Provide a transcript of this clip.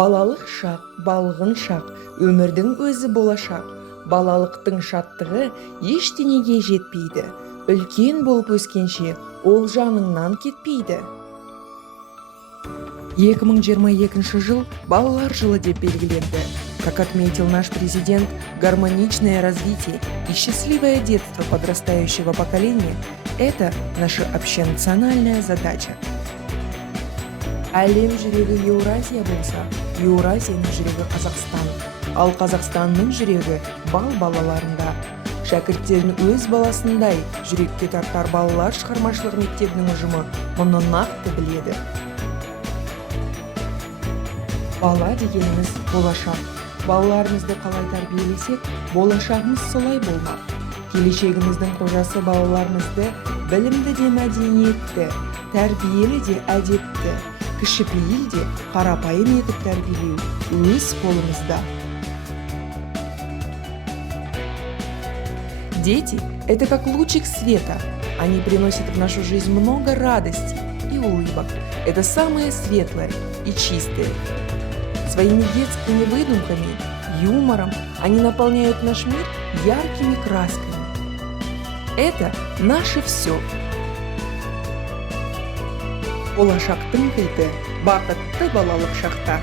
Балалық шақ, балғын шақ, өмірдің өзі болашақ. Балалықтың шаттығы ештеңеге жетпейді. Үлкен болып өскенше, ол жаныңнан кетпейді. 2022 жыл балалар жылы деп белгіленді. Как отметил наш президент, гармоничное развитие и счастливое детство подрастающего поколения – это наша общенациональная задача. Әлем жүрегі Еуразия болса, Еуразияның жүрегі Қазақстан, ал Қазақстанның жүрегі балаларында. Шәкірттердің өз баласындай жүрекке тартар балалар шығармашылық мектебінің ұжымы мұны нақты біледі. Бала дегеніміз болашақ. Балаларымызды қалай тәрбиелесек, болашағымыз солай болмақ. Келешегіміздің қожасы балаларымызды білімді де мәдениетті, тәрбиелі де әдепті, кішіпейіл де қарапайым етіп тәрбиелеу өз қолымызда. Дети – это как лучик света. Они приносят в нашу жизнь много радости и улыбок. Это самое светлое и чистое. Своими детскими выдумками, юмором они наполняют наш мир яркими красками. Это наше все. Болашақтың кілті бақытты балалық шақта.